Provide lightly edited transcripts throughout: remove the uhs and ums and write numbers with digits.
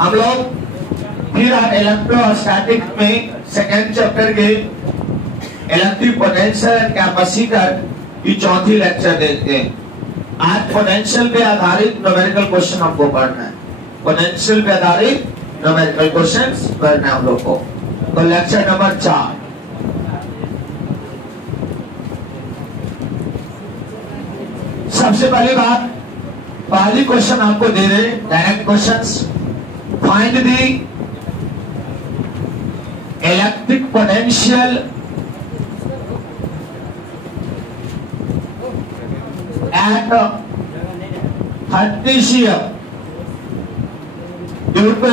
हम लोग फिर इलेक्ट्रोस्टैटिक में सेकेंड चैप्टर के इलेक्ट्रिक पोटेंशियल एंड कैपेसिटर की चौथी लेक्चर देखते हैं। आज पोटेंशियल पे आधारित न्यूमेरिकल क्वेश्चन हमको पढ़ना है। पोटेंशियल पे आधारित न्यूमेरिकल क्वेश्चंस पढ़ना है हम लोग को। तो लेक्चर नंबर 4। सबसे पहली बात, पहली क्वेश्चन आपको दे रहे direct questions. Find the electric potential at 30 cm due to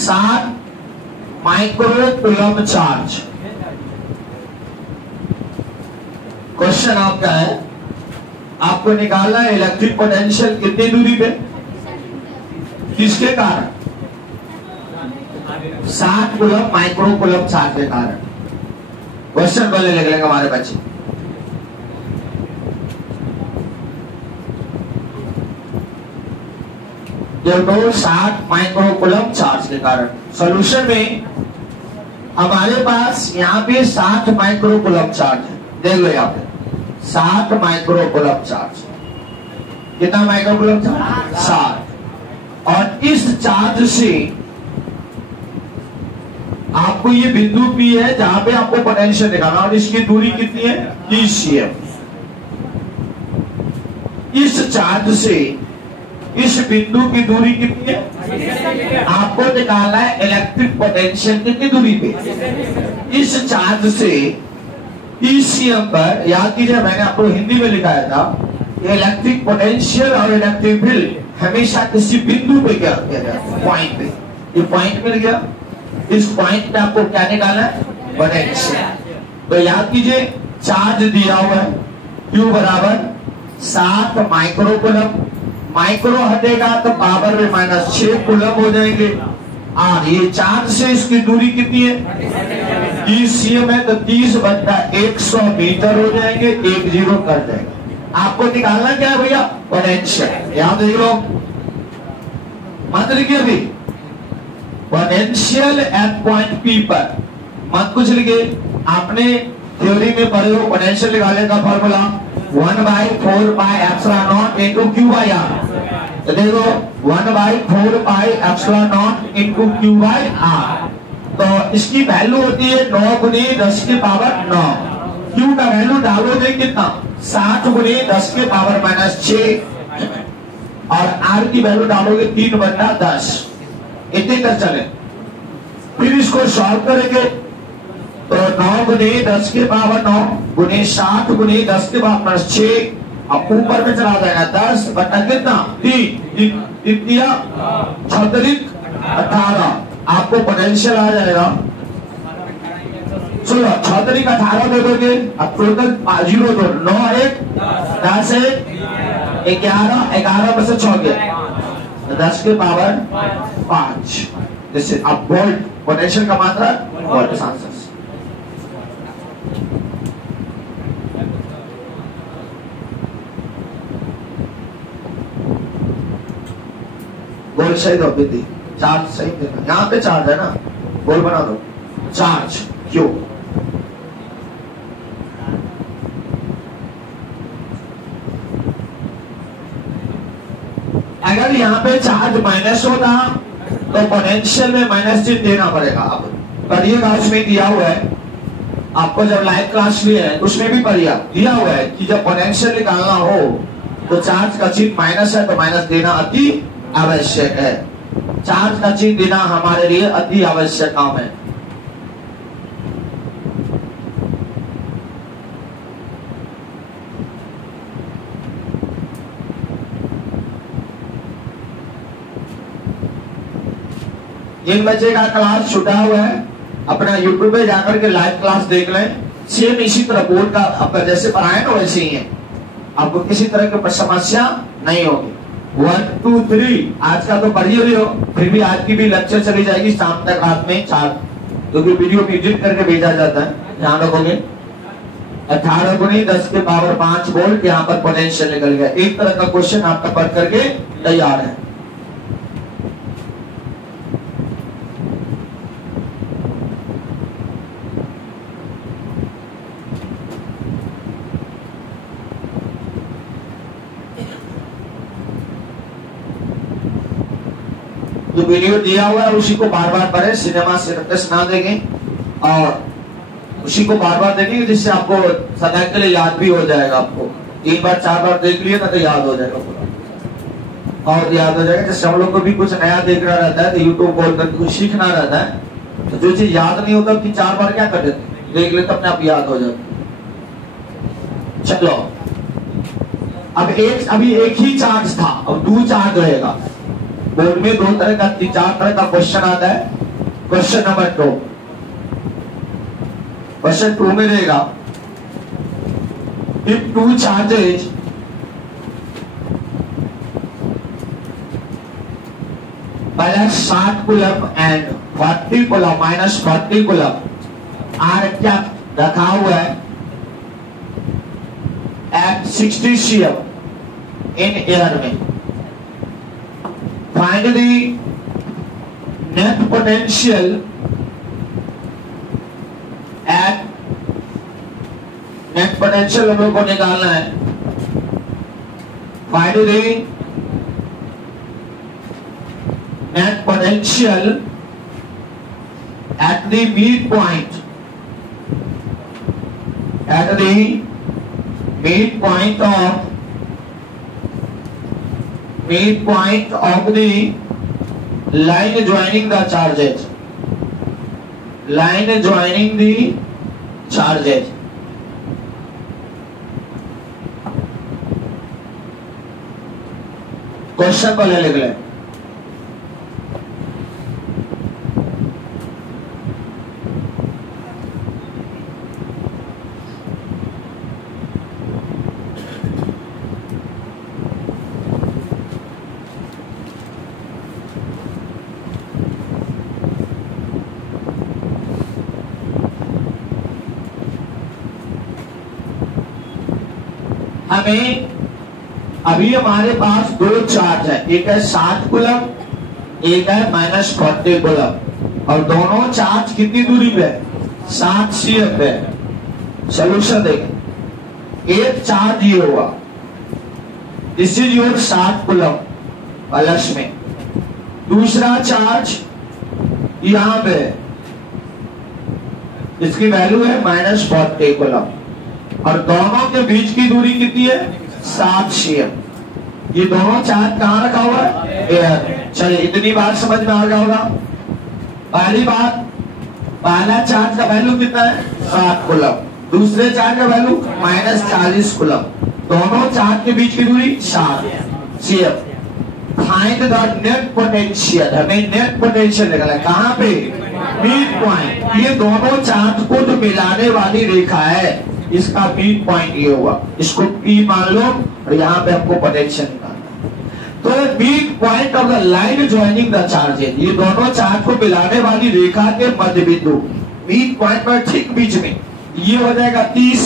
7 micro coulomb charge. Question आपका है, आपको निकालना है इलेक्ट्रिक पोटेंशियल कितनी दूरी पे, किसके कारण? 7 कूलम माइक्रो कूलम चार्ज के कारण। क्वेश्चन पहले लिख लेंगे हमारे बच्चे। जो 7 माइक्रो कूलम चार्ज के कारण। सॉल्यूशन में हमारे पास यहाँ पे 7 माइक्रो कूलम चार्ज है। देख लो यहाँ पे 7 माइक्रो कूलम चार्ज। कितना माइक्रो कूलम चार्ज? 7। और इस चार्ज से आपको ये बिंदु P है जहां पे आपको पोटेंशियल निकालना, और इसकी दूरी कितनी है? 30 cm। इस चार्ज से इस बिंदु की दूरी कितनी है? आपको निकालना है इलेक्ट्रिक पोटेंशियल कितनी दूरी पे? इस चार्ज से 30 cm पर। याद कीजिए मैंने आपको हिंदी में लिखाया था, इलेक्ट्रिक पोटेंशियल और इलेक्ट्रिक फील्ड हमेशा किसी बिंदु पे क्या किया जाता है? पॉइंट पे। ये पॉइंट मिल गया, इस पॉइंट पे आपको क्या निकालना है? पोटेंशियल। तो याद कीजिए चार्ज दिया हुआ है Q बराबर 7 माइक्रो कूलम। माइक्रो हटेगा तो पावर में -6 कूलम हो जाएंगे। और ये चार्ज से इसकी दूरी कितनी है? 30 cm है तो 30 बटा 100 मीटर हो जाएंगे। 1 0 कर जाएगा। आपको निकालना क्या है भैया? पोटेंशियल। यहां देख लो, मत लिखिए अभी। पोटेंशियल एट पॉइंट P पर मत कुछ लिखिए। आपने थ्योरी में पढ़े हो पोटेंशियल निकालने का formula 1/4 pi epsilon not into Q by R। तो देखो 1/4 pi epsilon not into Q by R। तो इसकी वैल्यू होती है 9 गुनी 10 की पावर 9। Q का वैल्यू डालोगे कितना? 60 गुनी 10 की पावर -6। और R की वैल्यू डालोगे 3 बटा 10। इतने कर चले। फिर इसको सॉल्व करेंगे तो 9 गुनी 10 के पावर 9 गुनी 60 गुनी 10 के पावर -6। अब ऊपर में चला जाएगा 10 बटा कितना? 3 36 18। आपको पोटेंशियल आ जाएगा। चलो 36 18 दे दोगे। अब टोटल 0 दो 9 1 10 1 11 11 में से 6 गया 10 के पावर 5। जैसे अब वोल्ट पोटेंशियल का मात्रा वोल्ट आंसर। गोल सही दो बिंदी, चार्ज सही देना। यहाँ पे चार्ज है ना, गोल बना दो। चार्ज क्यों? अगर यहाँ पे चार्ज माइनस होता तो पोटेंशियल में माइनस चिन्ह देना पड़ेगा। अब पढ़िएगा, उसमें दिया हुआ है। आपको जब लाइव क्लास लिया है उसमें भी पढ़िया दिया हुआ है कि जब पोटेंशियल निकालना हो तो चार्ज का चिन्ह माइनस है तो माइनस देना अति आवश्यक है। चार्ज का चिन्ह देना हमारे लिए अति आवश्यक काम है। जिन बच्चे का क्लास छूटा हुआ है अपना यूट्यूब पे जाकर के लाइव क्लास देख लें। सेम इसी तरह बोर्ड का आपका जैसे पढ़ाए ना वैसे ही है। आपको किसी तरह की समस्या नहीं होगी। 1 2 3 आज का तो पढ़िए भी हो, फिर भी आज की भी लेक्चर चली जाएगी शाम तक रात में 4, जो कि वीडियो एडिट करके भेजा जाता है। ध्यान रखोगे। 18 गुनी 10 के पावर 5 वोल्ट यहाँ पर पोटेंशियल निकल गया। एक तरह का क्वेश्चन आपका पढ़ करके तैयार है। जो वीडियो दिया हुआ है उसी को बार बार पढ़े, सिनेमा सिर्फ ना देखें और उसी को बार बार देखेंगे, जिससे आपको सदा के लिए याद भी हो जाएगा। आपको 3 बार 4 बार देख लिए ना तो याद हो जाएगा पूरा, और याद हो जाएगा। जैसे हम लोग को भी कुछ नया देखना रहता है तो यूट्यूब खोल करके कुछ सीखना रहता है, तो जो चीज याद नहीं होता 3-4 बार क्या कर देते, देख लेते अपने आप याद हो जाता। चलो अभी एक ही चार्ज था, अब 2 चार्ज रहेगा। बोर्ड में 2 तरह का 3-4 तरह का क्वेश्चन आता है। क्वेश्चन नंबर 2, क्वेश्चन 2 में रहेगा if 2 charges plus 60 coulomb and 40 coulomb minus 40 coulomb are क्या रखा हुआ है at 60 cm in air में, find the net potential at net potential हम लोग को निकालना है। Find the net potential at the mid point, eight the mid point of the line joining the charges, line joining the charges. Question पहले लिख लें। हमें अभी हमारे पास 2 चार्ज है, एक है 60 कूलम, एक है -40 कूलम, और दोनों चार्ज कितनी दूरी पे है, 60 cm पे। सोल्यूशन देखें। एक चार्ज ये हुआ, this is your 60 coulomb plus में, दूसरा चार्ज यहां पे, इसकी वैल्यू है -40 कूलम, और दोनों के बीच की दूरी कितनी है, 60 cm। ये दोनों चार्ज कहां रखा हुआ है, एयर। चलिए इतनी बात समझ में आ गया होगा। पहली बात, पहला चार्ज का वैल्यू कितना है, 60 कूलम, दूसरे चार्ज का वैल्यू -40 कूलम, दोनों चार्ज के बीच की दूरी 60 cm। Find the net potential, हमें नेट पोटेंशियल निकालना है। कहां पे, मिड पॉइंट। ये दोनों चार्ज को जो मिलाने वाली रेखा है, इसका मिड पॉइंट ये हुआ, इसको P मान लो, और यहाँ पे आपको पोटेंशियल निकालना है। तो mid point of the line joining the charges, ये दोनों चार्ज को मिलाने वाली रेखा के मध्य बिंदु, मिड पॉइंट पर ठीक बीच में, ये हो जाएगा 30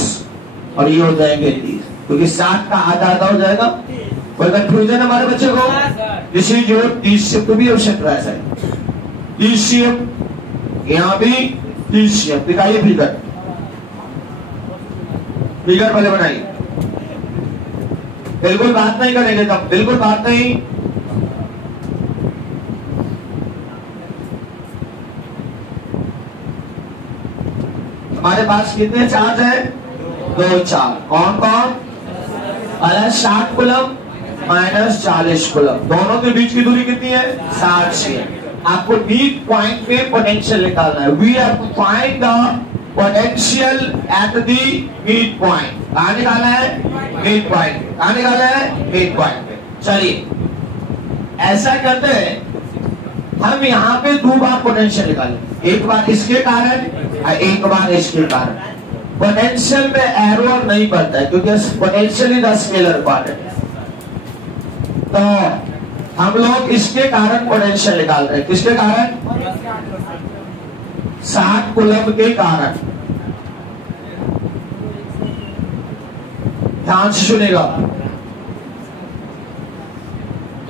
और ये हो जाएंगे 30, क्योंकि 60 का आधा हो जाएगा। कोई कंफ्यूजन हमारे बच्चे को, दिस इज योर 30 cm, तो भी ऑप्शन रहा है 30 cm, यहाँ भी 30 cm। दिखाइए फिगर, फिगर पहले बनाइए। बिल्कुल बात नहीं करेंगे तब, बिल्कुल बात नहीं। हमारे पास कितने चार्ज है, 2 चार्ज। कौन कौन, +60 कूलम -40 कूलम, दोनों के बीच की दूरी कितनी है, 60 cm। आपको मिड पॉइंट पे पोटेंशियल निकालना है। We have to find the potential at the mid point. कहां निकालना है, मिड पॉइंट। कहां निकालना है, मिड पॉइंट पे। चलिए ऐसा करते हैं, हम यहाँ पे 2 बार पोटेंशियल निकालें, एक बार इसके कारण और एक बार इसके कारण। पोटेंशियल में एरर नहीं पड़ता है, क्योंकि potential is the scalar quantity. तो हम लोग इसके कारण पोटेंशियल निकाल रहे हैं। किसके कारण, 60 कूलम के कारण। ध्यान से सुनेगा।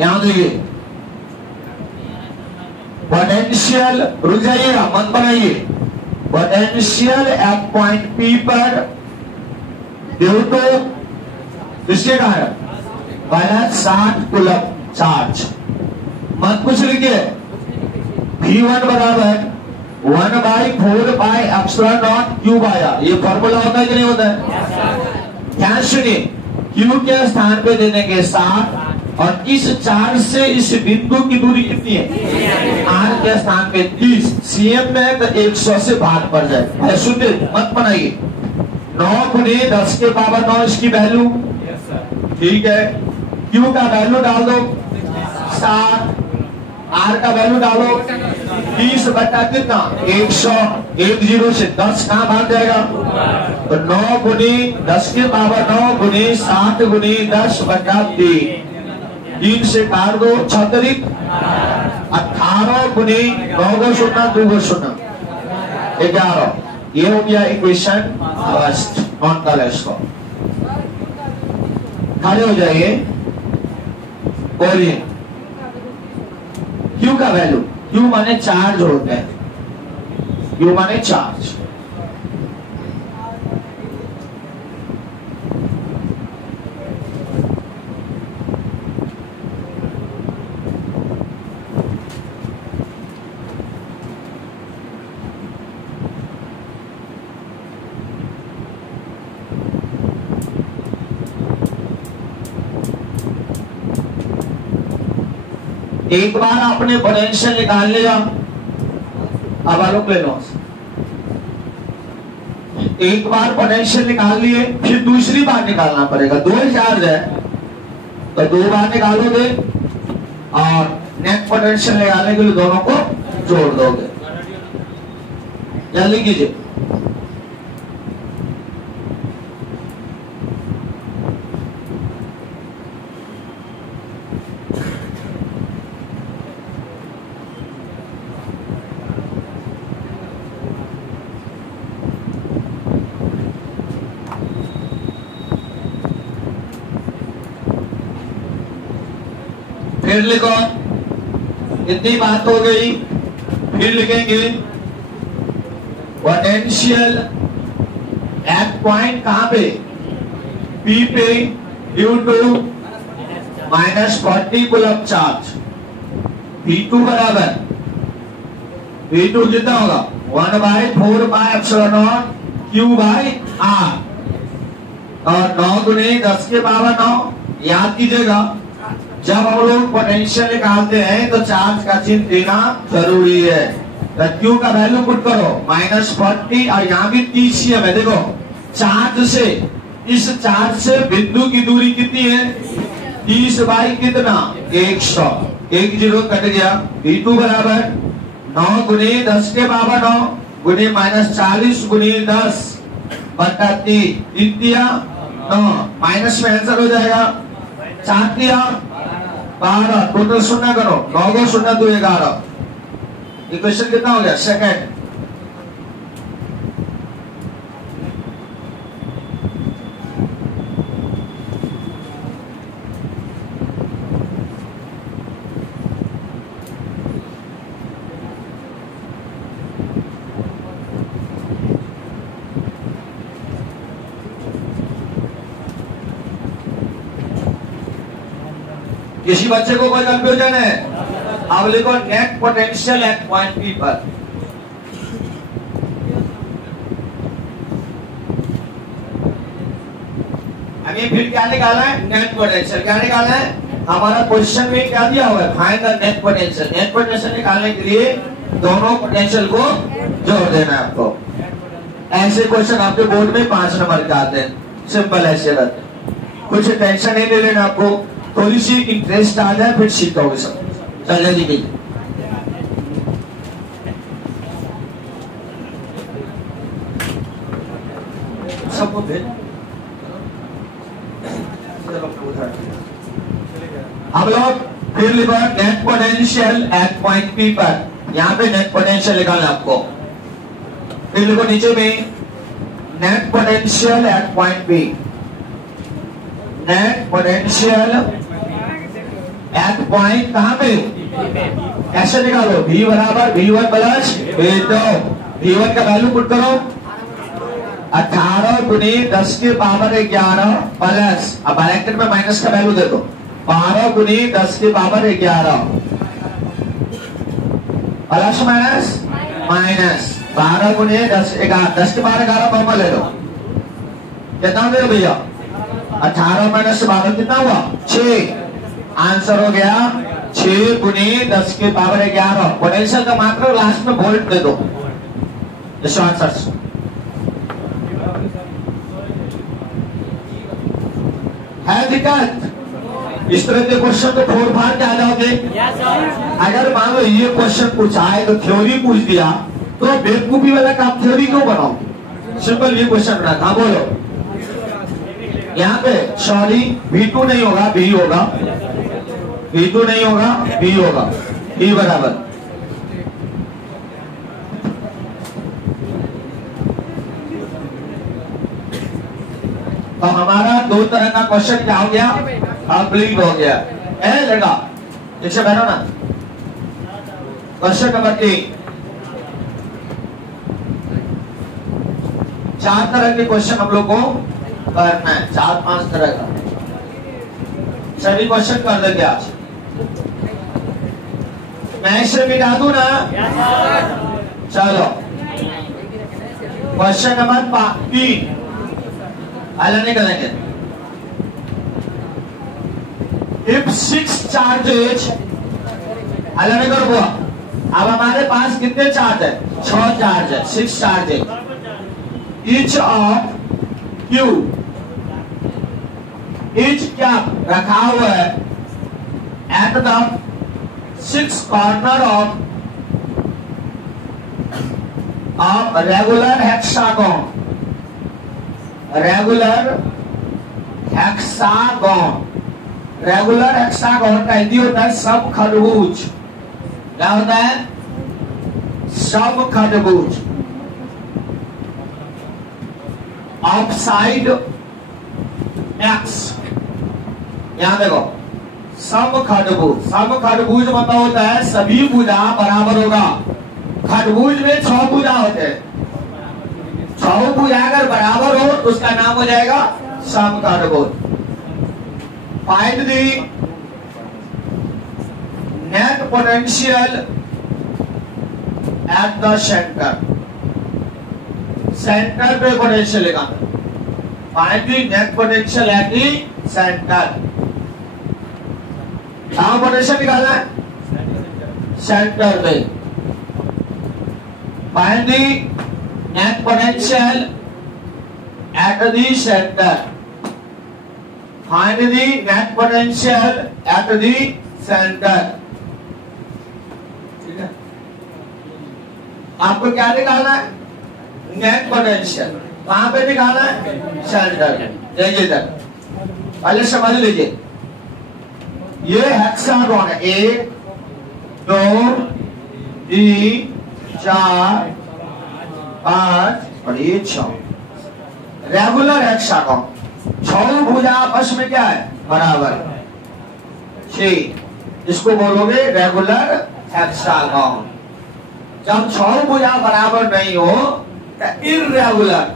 यहां देखिए पोटेंशियल, रुक जाइएगा मत बनाइए। पोटेंशियल एट पॉइंट पी पर ड्यू टू किसके कारण माइनस 60 कूलम चार्ज। मत कुछ लिखिए। V1 बराबर 1/4 क्यूब आया। ये फॉर्मूला होता है कि नहीं होता है? ध्यान सुनिए, क्यू के स्थान पे देने के साथ और इस चार्ज से इस बिंदु की दूरी कितनी है? आर के स्थान पे 30, सीएम में तो 100 से भाग पड़ जाए। सुनिए मत बनाइए। 9 गुने 10 के पावर 9 इसकी वैल्यू, ठीक है। क्यू का वैल्यू डाल दो 60, आर का वैल्यू डालो 30 बटा कितना 100, 10 से 10 कहां भाग जाएगा? तो 9 गुनी 10 के पावर 9 गुनी 60 गुनी 10 बटा 3 से काट दो 36, 18 गुनी 9 को 0 2 को 0 11। ये हो गया इक्वेशन फर्स्ट। नॉन कॉलेज को खड़े हो जाइए। बोलिए क्यू का वैल्यू, क्यू माने चार्ज होता है, क्यू माने चार्ज। एक बार आपने पोटेंशियल निकाल लिया, अब आलोक ले लो। एक बार पोटेंशियल निकाल लिए, फिर दूसरी बार निकालना पड़ेगा। 2 चार्ज है तो 2 बार निकालोगे और नेट पोटेंशियल निकालने के लिए दोनों को जोड़ दोगे। जल्दी कीजिए। फिर लिखो, इतनी बात हो गई। फिर लिखेंगे पोटेंशियल एट पॉइंट कहां पे? पी पे due to -40 coulomb charge. V2 बराबर, V2 कितना होगा? 1/4 क्यू बाई आर। और 9 गुने 10 के पावर 9। याद कीजिएगा, जब हम लोग पोटेंशियल निकालते हैं तो चार्ज का चिन्ह देना जरूरी है। तो क्यू का वैल्यू पुट करो -40 और यहाँ भी 30 है। देखो चार्ज से, इस चार्ज से बिंदु की दूरी कितनी है? 30 बाई कितना 100, 10 कट गया। V2 बराबर 9 गुने 10 के पावर 9 गुने -40 गुने 10 बटा 3 दिया 9, माइनस में आंसर हो जाएगा 4 दिया 12, टोटल 0 करो 9 को 0 2 11। इक्वेशन कितना हो गया? सेकंड। किसी बच्चे को कोई कंफ्यूजन है? अब लिखो net potential at point P पर। हमें फिर क्या निकालना है? Net potential. क्या निकालना है? हमारा क्वेश्चन में क्या दिया हुआ है? Find the net potential. Net potential निकालने के लिए दोनों पोटेंशियल को जोड़ देना है आपको। ऐसे क्वेश्चन आपके बोर्ड में 5 नंबर के आते हैं, सिंपल ऐसे रहते हैं। कुछ टेंशन नहीं लेना आपको, थोड़ी सी इंटरेस्ट आ जाए फिर सीखोगे सब। चलिए जी सबको अब लोग फिर लिखो net potential at point P पर। यहाँ पे नेट पोटेंशियल निकालना आपको। फिर लिखो नीचे में net potential at point P. Net potential at point कहां पे, कैसे निकालो, V बराबर V1 प्लस V2। V1 का वैल्यू पुट करो 18 गुनी 10 की पावर 11 प्लस, अब ब्रैकेट में माइनस का वैल्यू दे दो, 12 गुनी 10 की पावर 11 प्लस माइनस माइनस 12 गुनी 10 की पावर 11 कॉमन ले लो, कितना दे भैया 18 माइनस 12 कितना हुआ 6। आंसर हो गया 6 गुनी 10 की पावर 11। पोटेंशियल का मात्रा लास्ट में वोल्ट दे दो। इस आंसर है दिक्कत। इस तरह के क्वेश्चन तो फोड़ फाड़ के आ जाओगे। अगर मान लो ये क्वेश्चन पूछा है तो थ्योरी पूछ दिया तो बेवकूफी वाला काम थ्योरी क्यों बनाओ। सिंपल ये क्वेश्चन बना था, बोलो यहाँ पे सॉरी V2 नहीं होगा V होगा, V2 नहीं होगा V होगा, V बराबर तो हमारा दो तरह का क्वेश्चन क्या हो गया, कंप्लीट हो गया। लगा ठीक से बैठो ना। क्वेश्चन नंबर 3, 4 तरह के क्वेश्चन हम लोग को करना है, 4-5 तरह का सभी क्वेश्चन कर देंगे आज। मैं इसे मिटा दूं ना, चलो क्वेश्चन नंबर 3 अलग नहीं करेंगे। इफ 6 चार्जेज, अलग नहीं करो। अब हमारे पास कितने चार्ज है, 6 चार्ज है, 6 charges. Each of Q, each क्या रखा हुआ है at the 6 corner of regular hexagon, regular hexagon. Regular hexagon का हिंदी होता है सब खरबूज। क्या होता है, सब खरबूज। ऑफ साइड एक्स, यहां देखो सब खरबूज, सब खरबूज मतलब होता है सभी भुजा बराबर होगा। खरबूज में 6 भुजा होते हैं, 6 भुजा अगर बराबर हो तो उसका नाम हो जाएगा समखरबूज। Find the net potential at the centre, centre पे पोटेंशियल लगाना। Find the net potential at the centre. कहां पोटेंशियल निकालना है, सेंटर पे। Find the net potential at the centre, find the net potential at the centre. ठीक है, आपको क्या निकालना है, नेट पोटेंशियल। कहां पे निकालना है, सेंटर। देखिए इधर पहले समझ लीजिए, ये हेक्सागोन है, 1 2 3 4 5 और ये 6 रेगुलर हेक्सागोन। 6 भुजा आपस में क्या है, बराबर 6, इसको बोलोगे रेगुलर हेक्सागोन। जब 6 भुजा बराबर नहीं हो तो इर्रेगुलर,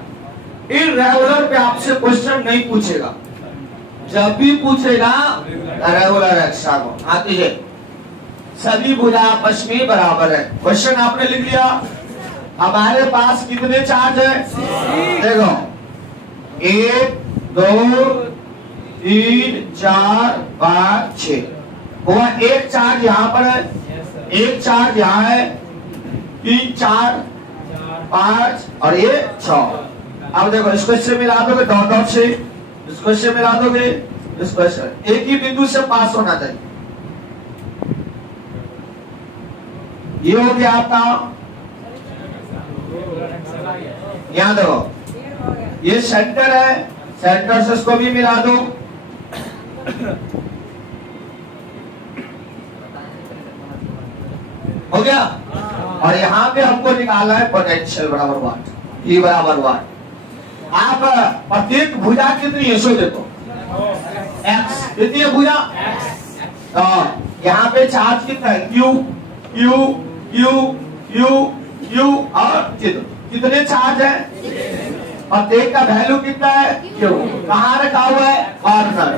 इर्रेगुलर पे आपसे क्वेश्चन नहीं पूछेगा। जब भी पूछेगा रेगुलर हेक्सागोन। आती है सभी भुजा आपस में बराबर है। क्वेश्चन आपने लिख लिया। हमारे पास कितने चार्ज है, देखो 1 2 3 4 5 6 हुआ। एक चार्ज यहाँ पर है, एक चार्ज यहाँ है, 3 4 5 और ये 6। अब देखो इसको इससे मिला दोगे, डॉट डॉट से इसको इससे मिला दोगे, इसको इससे, एक ही बिंदु से पास होना चाहिए। ये हो गया आपका, यहां देखो ये सेंटर है, सेंटर से इसको भी मिला दो। हो गया। और यहां पे हमको निकालना है पोटेंशियल बराबर वाट, ई बराबर वाट। आप प्रत्येक भुजा कितनी है सो देखो, एक्स कितनी है भुजा? यहाँ पे चार्ज कितना है? Q Q Q Q Q और कितने चार्ज है? और देख का वैल्यू कितना है? क्यू। कहाँ रखा हुआ है? कॉर्नर।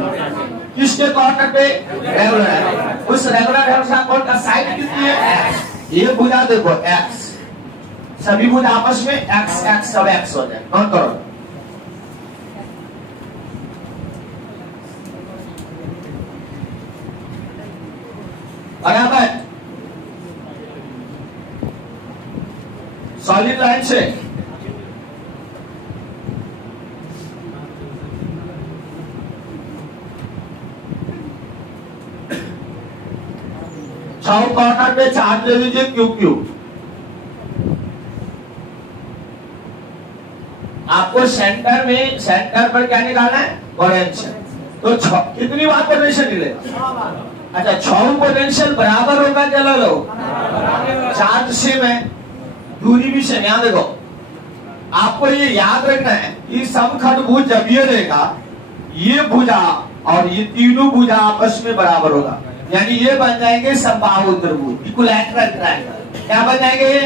किसके कॉर्नर पे? रेगुलर है। उस रेगुलर हेक्सागोन का साइड कितनी है? एक्स। ये भुजा देखो एक्स, सभी भुजा आपस में एक्स एक्स सब एक्स हो जाए। नोट करो। बराबर सॉलिड लाइन से छह कॉर्नर पे चार्ज ले लीजिए क्यू क्यू। आपको सेंटर में, सेंटर पर क्या निकालना है? पोटेंशियल। तो कितनी बार पोटेंशियल निकलेगा? अच्छा, 6 पोटेंशियल बराबर होगा चलो लो, चार्ज सेम है, दूरी भी सेम। यहां देखो, आपको ये याद रखना है कि समखंड भुज जब ये रहेगा, ये भुजा और ये तीनों भुजा आपस में बराबर होगा, यानी ये बन जाएंगे समबाहु त्रिभुज, इक्विलैटरल ट्रायंगल। क्या बन जाएंगे? ये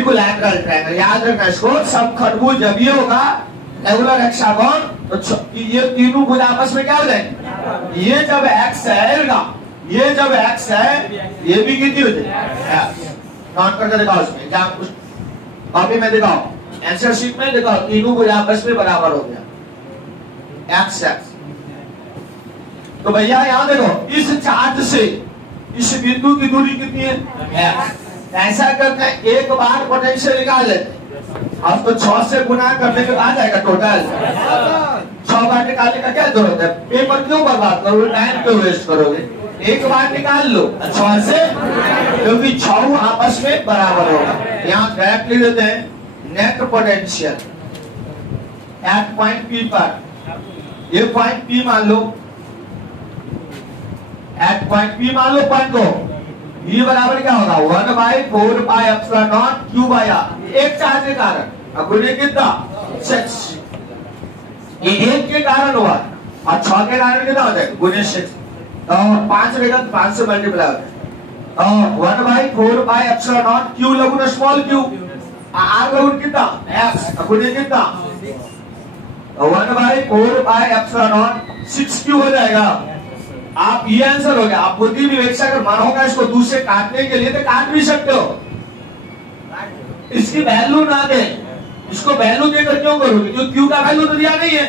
इक्विलैटरल ट्रायंगल। याद रखना इसको, समखंड भुज जब ये होगा रेगुलर हेक्सागोन, तो ये तीनों भुजा आपस में क्या हो जाएंगे? ये जब एक्स है, ये जब एक्स है, ये भी कितनी हो जाएगी? नोट करके दिखाओ इसमें, क्या कॉपी में दिखाओ, आंसर शीट में दिखाओ, तीनों भुजा आपस में बराबर हो गया एक्स एक्स। तो भैया यहां देखो, इस चार्ज से इस बिंदु की दूरी कितनी है? एक्स। ऐसा करते हैं, एक बार पोटेंशियल निकाल लेते हैं। अब तो 6 से गुना करने के बाद आएगा टोटल। 6 बार निकालने का क्या जरूरत है? पेपर क्यों बर्बाद करोगे, टाइम क्यों वेस्ट करोगे? एक बार निकाल लो 6 से, क्योंकि 6 आपस में बराबर होगा। यहाँ डायरेक्ट लिख देते हैं, net potential at point P पर, ये पॉइंट पी मान लो, एट पॉइंट पी मान लो पॉइंट को, ये बराबर क्या होगा? 1/4 pi epsilon naught q by r. एक चार्ज के कारण अब गुणे कितना? 6। ये एक के कारण हुआ, और 6 के कारण कितना हो जाएगा? गुणे 6। तो 5 रहेगा, 5 से मल्टीप्लाई हो जाएगा। 1/4 पाई एप्सिलॉन नॉट क्यू लगुना स्मॉल क्यू, आर लगुन कितना? एक्स, गुणे कितना? 1/4 पाई एप्सिलॉन नॉट 6Q हो जाएगा। आप ये आंसर हो गया। आप बुद्धि विवेक से अगर मन होगा इसको दूर से काटने के लिए तो काट भी सकते हो, इसकी वैल्यू ना दे, इसको वैल्यू देकर क्यों करोगे? क्योंकि क्यू का वैल्यू तो दिया नहीं है,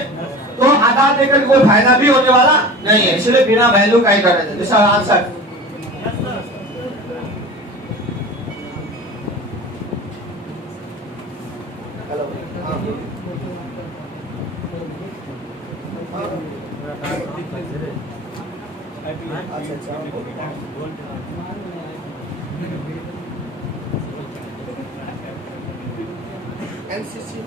तो आधार देकर कोई फायदा भी होने वाला नहीं है, इसलिए बिना वैल्यू का ही करना चाहिए। इसका आंसर एनसीसी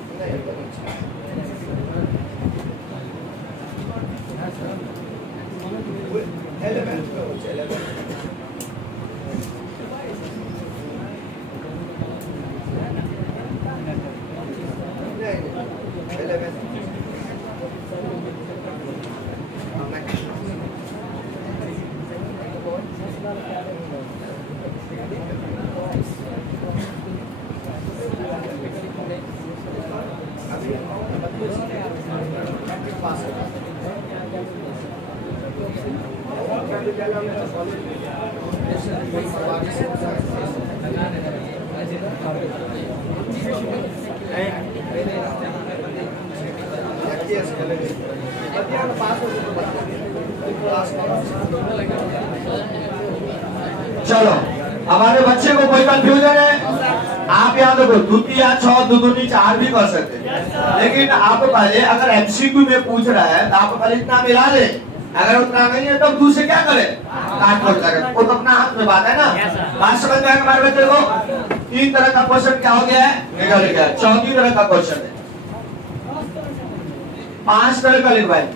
चलो, हमारे बच्चे को कोई कंफ्यूजन है? आप यहाँ देखो, द्वितीय 6 दूनी 4 भी कर सकते हैं, लेकिन आप पहले अगर एमसीक्यू में पूछ रहा है तो आप पहले इतना मिला ले, अगर उतना नहीं है तो दूसरे क्या करे? काट कर करें, वो तो अपना हाथ में बात है ना। बात समझ में आए हमारे बच्चे को? 3 तरह का क्वेश्चन क्या हो गया है? निकल गया। 4थी तरह का क्वेश्चन है, 5 तरह का लिखवाए,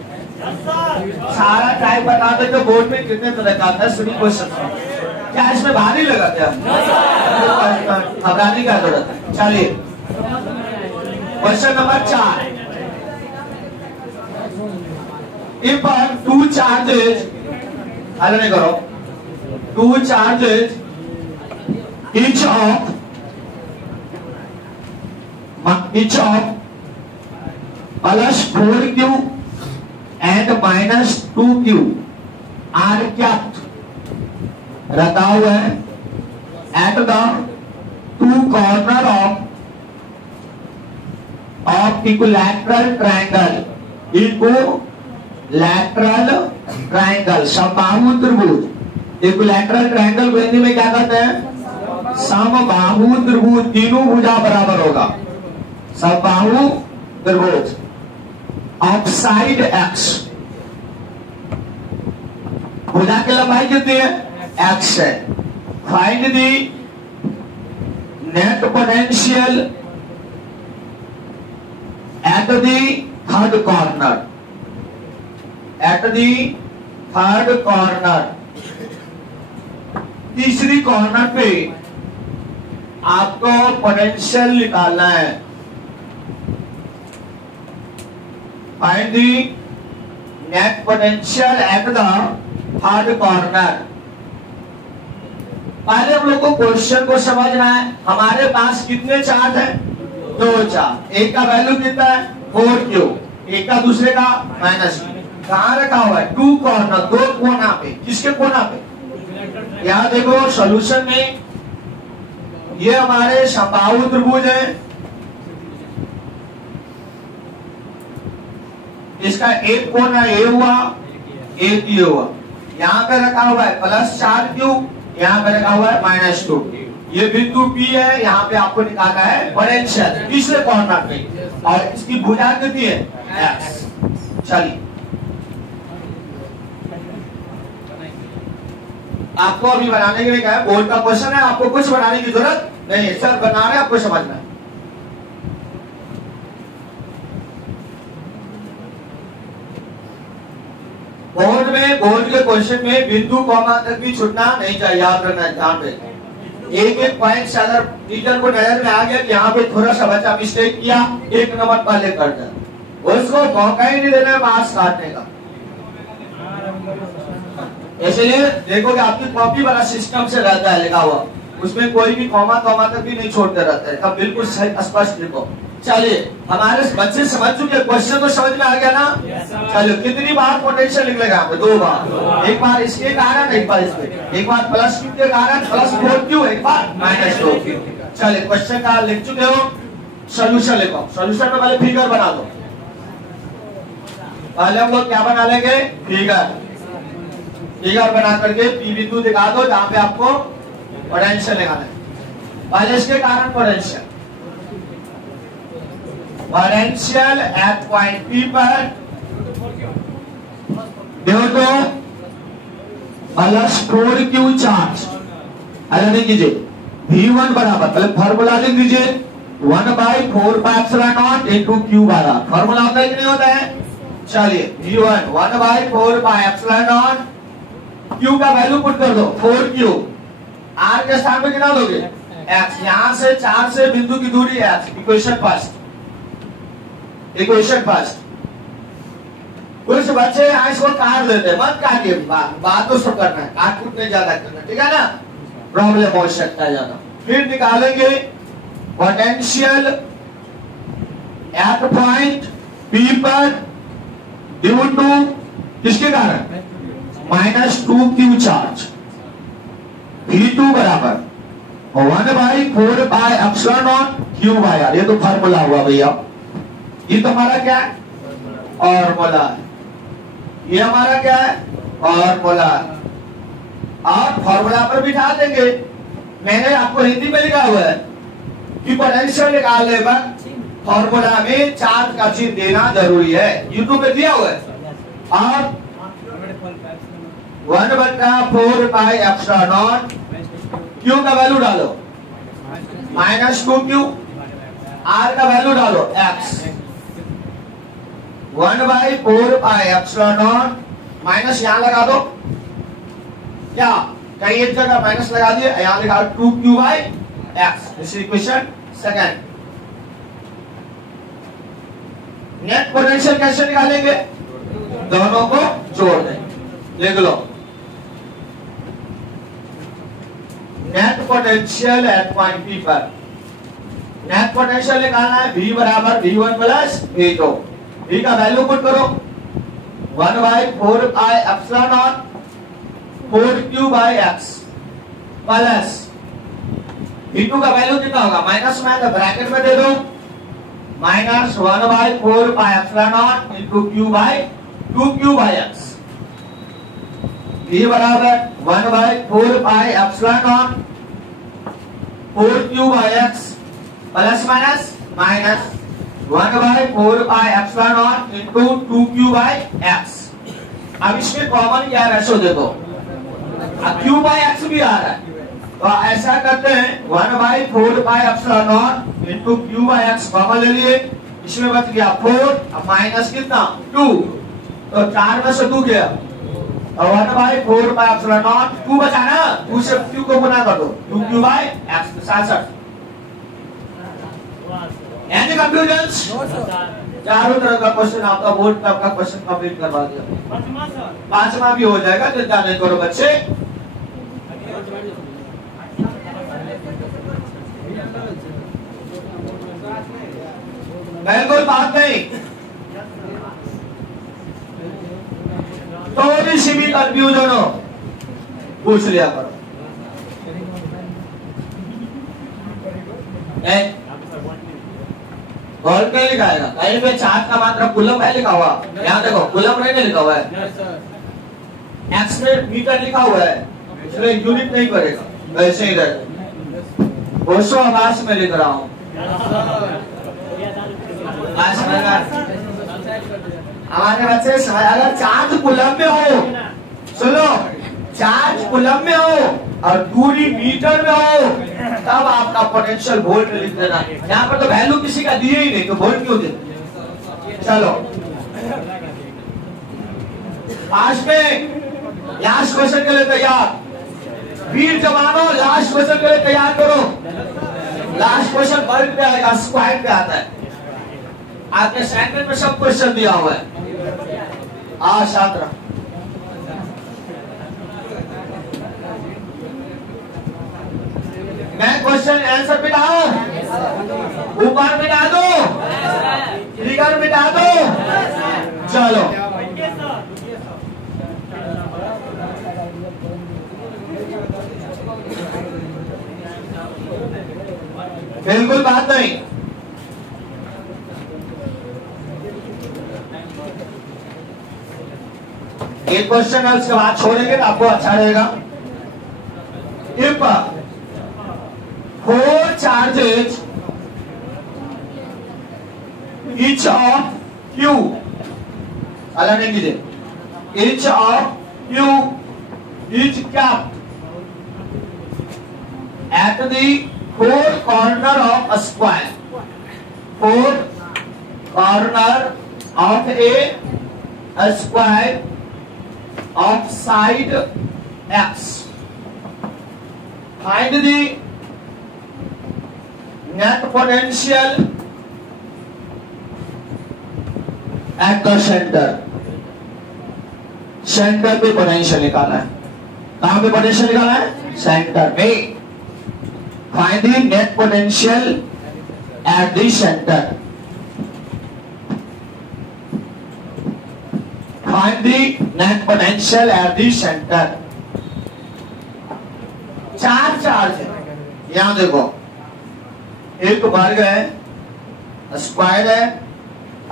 सारा टाइप बता दे तो बोर्ड में कितने तरह का आता है। सुनी क्वेश्चन, क्या इसमें भारी लगा क्या? घबराने की जरूरत है। चलिए question number 4, if two charges, अलग नहीं करो, two charges each of plus 4q and minus 2q are kept रखा हुआ है at the two corner of equilateral triangle, equilateral triangle, समबाहु त्रिभुज। इक्विलैटरल ट्रायंगल को हिंदी में क्या कहते हैं? समबाहु त्रिभुज। तीनों भुजा बराबर होगा, समबाहु त्रिभुज। ऑफ साइड एक्स, भुजा की लंबाई कितनी है? एक्स है। Find the net potential at the third corner, at the third corner. तीसरी कॉर्नर पे आपको पोटेंशियल निकालना है। Find the net potential at the third corner. पहले हम लोग को क्वेश्चन को समझना है। हमारे पास कितने चार्ज हैं? दो चार्ज। एक का वैल्यू कितना है? 4q, एक का दूसरे का माइनस। कहां रखा हुआ है? टू कॉर्नर, दो कोना पे। किसके कोना पे? यहां देखो सॉल्यूशन में, ये हमारे समबाहु त्रिभुज है। इसका एक कोना ए हुआ, एक ये हुआ। यहां पे रखा हुआ है +4q, यहाँ पे रखा हुआ है -2। ये बिंदु P है, यहाँ पे आपको निकालना है पोटेंशियल तीसरे कॉर्नर पे, और इसकी भुजा कितनी है? x। चलिए, आपको अभी बनाने के लिए क्या है? बोर्ड का क्वेश्चन है, आपको कुछ बनाने की जरूरत नहीं है, सर बना रहे हैं, आपको समझना है। बोर्ड के क्वेश्चन में बिंदु कॉमा तक भी छूटना नहीं चाहिए, याद रखना है, ध्यान दें। एक एक पॉइंट से अगर टीचर को नजर में आ गया कि यहाँ पे थोड़ा सा बच्चा मिस्टेक किया, एक नंबर पहले कर जाए, उसको मौका ही नहीं देना है मार्क्स काटने का। इसलिए देखो कि आपकी कॉपी वाला सिस्टम से रहता है लिखा हुआ, उसमें कोई भी कॉमा तक भी नहीं छोड़ते रहता है, तब बिल्कुल सही स्पष्ट लिखो। चलिए, हमारे बच्चे समझ चुके, क्वेश्चन तो समझ में आ गया ना? चलिए, कितनी बार पोटेंशियल निकलेगा? यहाँ पे 2 बार। एक बार इसके कारण, एक बार इसके। एक बार +q के कारण +4q, एक बार -2q। चलिए, क्वेश्चन का लिख चुके हो, सोल्यूशन लिखो। सोल्यूशन में पहले फिगर बना दो। पहले हम लोग क्या बना लेंगे? फिगर। फिगर बना करके P बिंदु दिखा दो जहां पे आपको पोटेंशियल लगाना है। पहले इसके कारण पोटेंशियल एट पॉइंट P पर देखो तो +4q चार्ज। अलग नहीं कीजिए, V1 बराबर, पहले फॉर्मूला लिख दीजिए, 1/4πε0 इंटू q बार। फॉर्मूला होता है कि नहीं होता है? चलिए, V1 1/4πε0, q का वैल्यू पुट कर दो 4q, r के स्थान पे कितना दोगे? x। यहां से 4 से बिंदु की दूरी x। Equation first, equation first. कुछ बच्चे इसको काट देते हैं, मत काटिए, बात तो सब करना है, काट कूट नहीं ज्यादा करना, ठीक है ना? प्रॉब्लम हो सकता है ज्यादा। फिर निकालेंगे पोटेंशियल एट पॉइंट P पर ड्यू टू किसके कारण? -2q charge. V2 बराबर 1/4πε0 q/r। ये तो फार्मूला हुआ भैया, ये तो हमारा क्या है? फॉर्मूला है। ये हमारा क्या है? फॉर्मूला। आप फॉर्मूला पर बिठा देंगे। मैंने आपको हिंदी में लिखा हुआ है कि पोटेंशियल निकालने पर फॉर्मूला में चार्ज का चिन्ह देना जरूरी है, यूट्यूब पे दिया हुआ है। आप 1/4πε0 q का वैल्यू डालो, -2q, r का वैल्यू डालो x। 1/4πε0 माइनस यहां लगा दो, क्या कहीं एक जगह माइनस लगा दिए, यहां लिखा 2q/x। This equation second. Net potential कैसे निकालेंगे? दोनों को जोड़ दें। लिख लो net potential at point P पर। नेट पोटेंशियल निकालना है V बराबर V1 प्लस V2। V का वैल्यू पुट करो 1/4πε0 4q/x प्लस V2 का वैल्यू कितना होगा माइनस में, तो ब्रैकेट में दे दो माइनस 1/4πε0 इंटू q/2q/x। V बराबर 1/4πε0 4q/x plus minus minus 1/4πε0 into 2q/x। अब इसमें कॉमन क्या है वैसे देखो, अब q/x भी आ रहा है, तो ऐसा करते हैं 1/4πε0 इंटू q/x कॉमन ले लिए, इसमें बच गया 4 अब माइनस कितना 2, तो 4 में से 2 गया और 1/4πε0 2 बचा ना, 2 से q को गुना कर दो 2q/x 67। Any confusions? चारों तरह का क्वेश्चन आपका बोर्ड तक का क्वेश्चन कंप्लीट करवा दिया। पांचवा भी हो जाएगा, चिंता नहीं करो बच्चे। बिल्कुल बात नहीं, थोड़ी सी भी कंफ्यूजन हो पूछ लिया करो। और क्या लिखा है कहीं पे चार्ज का मात्रा कूलम है लिखा हुआ, यहाँ देखो कूलम नहीं लिखा हुआ है, एक्स में मीटर लिखा हुआ है, इसलिए यूनिट नहीं करेगा, वैसे ही रहेगा। वर्षो आवास में लिख रहा हूँ, हमारे बच्चे अगर चार्ज कूलम में हो, सुनो चार्ज कूलम में हो और दूरी मीटर में हो, तब आपका पोटेंशियल वोल्ट लिख देना। यहाँ पर तो वैल्यू किसी का दिए ही नहीं, तो वोल्ट क्यों दे। चलो आज में लास्ट क्वेश्चन के लिए तैयार, वीर जवानों लास्ट क्वेश्चन के लिए तैयार करो। लास्ट क्वेश्चन वर्ग पे आएगा, स्क्वायर पे आता है, आपके सेंटेंस में सब क्वेश्चन दिया हुआ है। छात्र मैं क्वेश्चन आंसर मिटाऊं, ऊपर मिटा दो, फिगर मिटा दो, चलो बिल्कुल बात नहीं। एक क्वेश्चन है उसके बाद छोड़ेंगे तो आपको अच्छा रहेगा। If 4 charges each of q, अलग नहीं कीजिए, each of q is kept at the 4 corner of a square, 4 corner of a square of side x. Find the net potential at the center। Centre पे potential निकालना है, कहां पे potential निकालना है, सेंटर में। Find the net potential at the centre, find the net potential at the centre. 4 charge है, यहां देखो, एक वर्ग है, स्क्वायर है,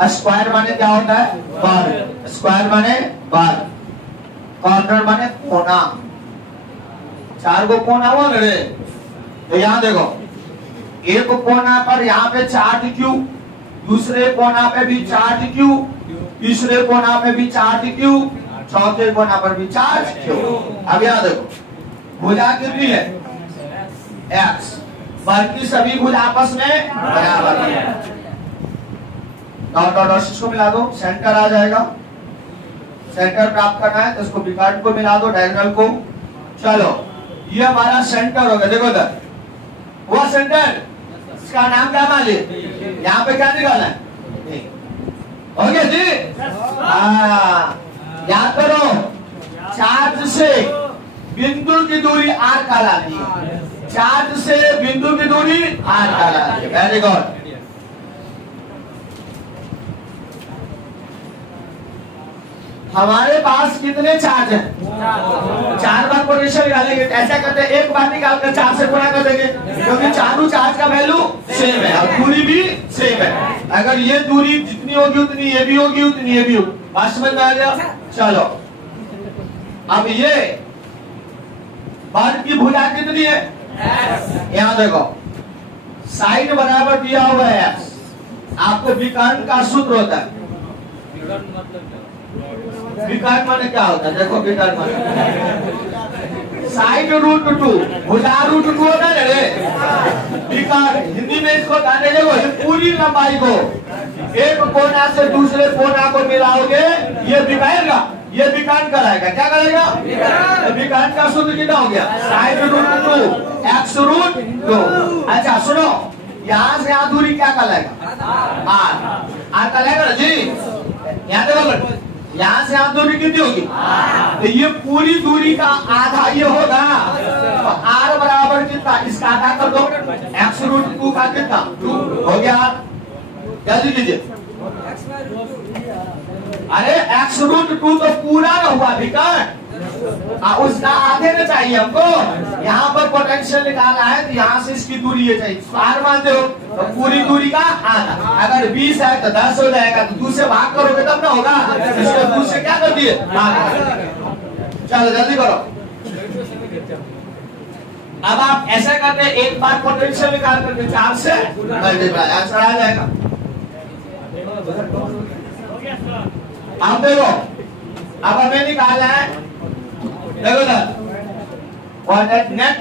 स्क्वायर माने क्या होता है वर्ग, स्क्वायर माने वर्ग, कॉर्नर माने कोना, 4 को कोना हुआ मेरे। तो यहाँ देखो, एक कोना पर यहाँ पे चार्ज क्यू, दूसरे कोना पे भी चार्ज क्यू, तीसरे कोना पे भी चार्ज क्यू, चौथे कोना पर भी चार्ज क्यू। अब यहाँ देखो भुजा कितनी है एक्स, बाकी सभी भुज आपस में बराबर है। डॉट डॉट इसको मिला दो, सेंटर आ जाएगा। सेंटर प्राप्त करना है तो इसको विकर्ण को मिला दो, डायगोनल को। चलो ये हमारा सेंटर होगा, देखो इधर वो सेंटर, इसका नाम क्या मान लिए, यहाँ पे क्या निकालना है, हो गया जी। याद करो, चार्ज से बिंदु की दूरी r कहलाती है। चार्ज से बिंदु की दूरी r कहलाती है। Very good. हमारे पास कितने चार्ज हैं? 4 बार पोटेंशियल निकालेंगे। ऐसा करते हैं, एक बार निकाल कर 4 से गुणा कर देंगे, क्योंकि चारों चार्ज का वैल्यू सेम है और दूरी भी सेम है। अगर ये दूरी जितनी होगी उतनी ये भी होगी, उतनी ये भी होगी। बात समझ में आ गया? चलो, अब ये वर्ग की भुजा कितनी है? यहाँ देखो, साइड बराबर दिया हुआ है x। आपको विकर्ण का सूत्र होता है। विकर्ण माने क्या होता है? देखो, विकर्ण माने साइड रूट 2, भुजा रूट 2 होता है रे। विकर्ण हिंदी में इसको कहते हैं, ये पूरी लंबाई को एक कोना से दूसरे कोना को मिलाओगे, ये बिगाड़ेगा, ये विकर्ण कराएगा। क्या करेगा? विकर्ण का सूत्र कितना हो गया? Side root 2 x root 2। अच्छा सुनो, यहाँ से यहाँ दूरी क्या कहलाएगा? r कहलाएगा ना जी। यहाँ देखो, यहाँ से यहाँ दूरी कितनी होगी? तो ये पूरी दूरी का आधा ये होगा, तो r बराबर कितना? इसका आधा कर दो, x रूट 2 का कितना? 2 हो गया। जल्दी कीजिए। अरे x रूट 2 तो पूरा ना हुआ विकर्ण, उसका आधे में चाहिए हमको। यहाँ पर पोटेंशियल निकालना है, तो यहाँ से इसकी दूरी ये चाहिए। r मानते हो तो पूरी दूरी का आधा। अगर 20 है तो 10 हो जाएगा, तो 2 से भाग करोगे तब ना होगा। इसको 2 से क्या कर दिए? भाग। चलो जल्दी करो। अब आप ऐसा करते हैं, एक बार पोटेंशियल निकाल करके 4 से मल्टीप्लाई, आंसर आ जाएगा। आप देखो, अब हमें निकालना है, देखो सर, नेट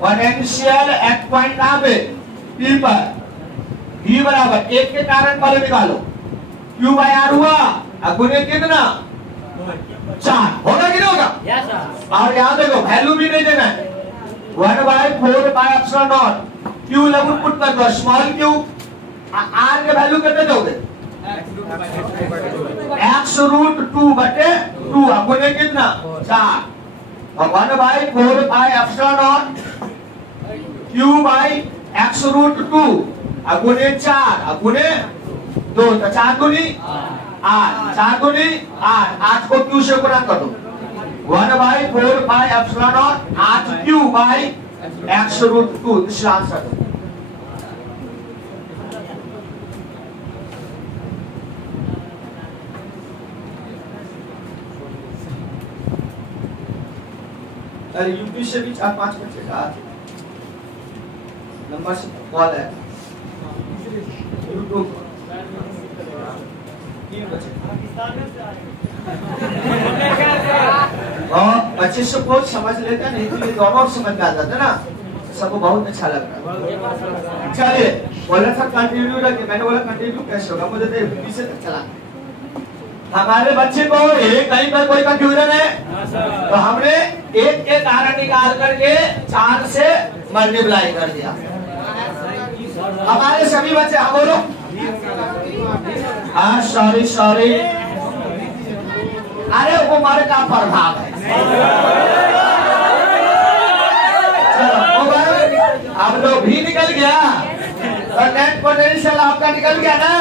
पोटेंशियल एक पॉइंट कहां पे? P पर। V बराबर 1 के कारण पहले निकालो, Q बाय R हुआ, अब गुणे कितना? 4 होगा कि नहीं होगा? yes, और यहाँ देखो, वैल्यू भी नहीं देना है। 1/4 बाय एप्सिलॉन नॉट। Q लगभग पुट कर दो, स्मॉल q, R के वैल्यू कितने दोगे? x रूट 2 बटे 2, अब गुणे कितना? 4। और 1/4 by epsilon naught q by x root 2, अब गुणे 4, अब गुणे 2, तो 4 दूनी 8, 4 दूनी 8, 8 को q से गुणा कर दो। 1/4 by epsilon naught 8q by x root 2, इसका आंसर। अरे यूपी से भी 4-5 बच्चे का नंबर से कॉल है। यूट्यूब 3 बच्चे और 25 को समझ लेते हैं, नहीं तो ये दोनों समझ में आ जाता है ना, सबको बहुत अच्छा लगता है। चलिए, बोला था कंटिन्यू रखिए, मैंने बोला कंटिन्यू कैसे होगा, मुझे तो यूपी से तक चला। हमारे बच्चे को कहीं पर कोई कंफ्यूजन है तो हमने 1 के कारण निकाल करके 4 से मल्टीप्लाई कर दिया। हमारे सभी बच्चे, हाँ बोलो। हाँ सॉरी, अरे उम्र का प्रभाव है। चलो अब तो भी निकल गया, और नेट पोटेंशियल आपका निकल गया ना।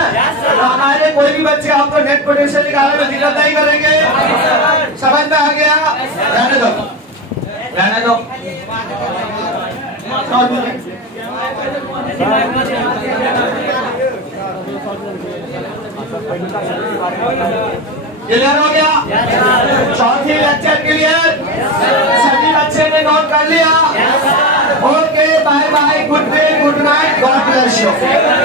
तो हमारे कोई भी बच्चे आपको नेट पोटेंशियल निकालने में दिक्कत नहीं करेंगे। समझ में आ गया? रहने दो। क्लियर हो गया? चौथी लेक्चर क्लियर? सभी बच्चे ने नोट कर लिया? Okay, bye bye, good day, good night, God bless you.